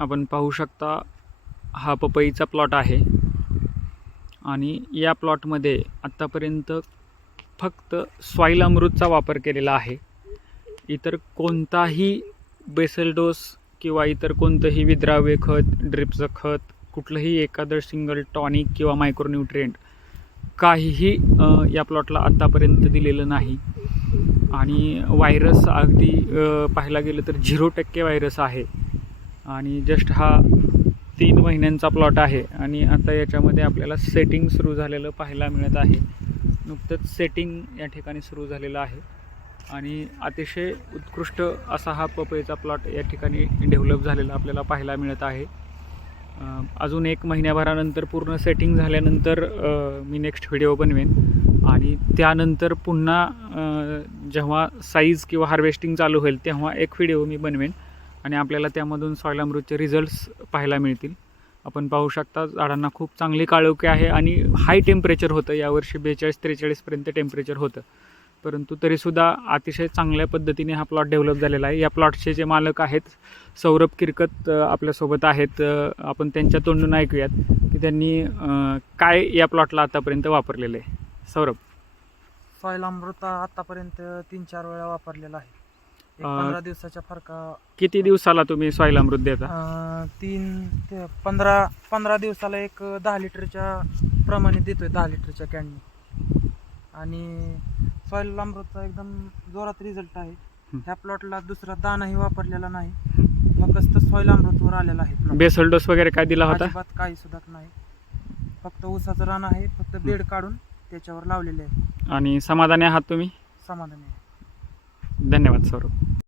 आपण पाहू शकता हा पपईचा प्लॉट आहे. आणि या प्लॉटमध्ये आत्तापर्यंत फक्त सॉईल अमृतचा वापर केलेला आहे. इतर कोणताही बेसल डोस किंवा इतर कोणतंही विद्राव्य खत ड्रिपचं खत कुठलंही एखादं सिंगल टॉनिक किंवा मायक्रोन्यूट्रिएंट काहीही या प्लॉटला आत्तापर्यंत दिलेलं नाही. आणि व्हायरस अगदी पाहायला गेलं तर झिरो टक्के व्हायरस आहे. आणि जस्ट हा तीन महिन्यांचा प्लॉट आहे आणि आता याच्यामध्ये आपल्याला सेटिंग सुरू झालेलं पाहायला मिळत आहे. नुकतंच सेटिंग या ठिकाणी सुरू झालेलं आहे. आणि अतिशय उत्कृष्ट असा हा पपईचा प्लॉट या ठिकाणी डेव्हलप झालेला आपल्याला पाहायला मिळत आहे. अजून एक महिन्याभरानंतर पूर्ण सेटिंग झाल्यानंतर मी नेक्स्ट व्हिडिओ बनवेन. आणि त्यानंतर पुन्हा जेव्हा साईज किंवा हार्वेस्टिंग चालू होईल तेव्हा एक व्हिडिओ मी बनवेन. आणि आपल्याला त्यामधून सॉईल अमृतचे रिझल्ट्स पाहायला मिळतील. आपण पाहू शकता झाडांना खूप चांगली काळोखी आहे आणि हाय टेम्परेचर होतं. यावर्षी बेचाळीस त्रेचाळीसपर्यंत टेम्परेचर होतं. परंतु तरीसुद्धा अतिशय चांगल्या पद्धतीने हा प्लॉट डेव्हलप झालेला आहे. या प्लॉटचे जे मालक आहेत सौरभ किरकत आपल्यासोबत आहेत. आपण त्यांच्या तोंडून ऐकूयात की त्यांनी काय या प्लॉटला आतापर्यंत वापरलेलं आहे. सौरभ. सॉईल अमृत आतापर्यंत तीन चार वेळा वापरलेला आहे. एक पंधरा दिवसाच्या फरका किती दिवसाला तुम्ही सॉईल अमृत देता? अं, तीन ते पंधरा पंधरा दिवसाला एक दहा लिटरच्या प्रमाणे देतोय दहा लिटरच्या कॅननी आणि सॉईल अमृतचा एकदम जोरात रिझल्ट आहे. ह्या प्लॉटला दुसरा दानाही वापरलेला नाही. फक्त सॉईल अमृतवर आलेला आहे plot. बेसल डोस वगैरे काय दिला होता? अजिबात काही सुद्धा नाही. फक्त ऊसाचं रान आहे फक्त बेड काढून त्याच्यावर लावलेले आहे. आणि समाधानी आहात तुम्ही? समाधानी आहे. धन्यवाद सौरभ.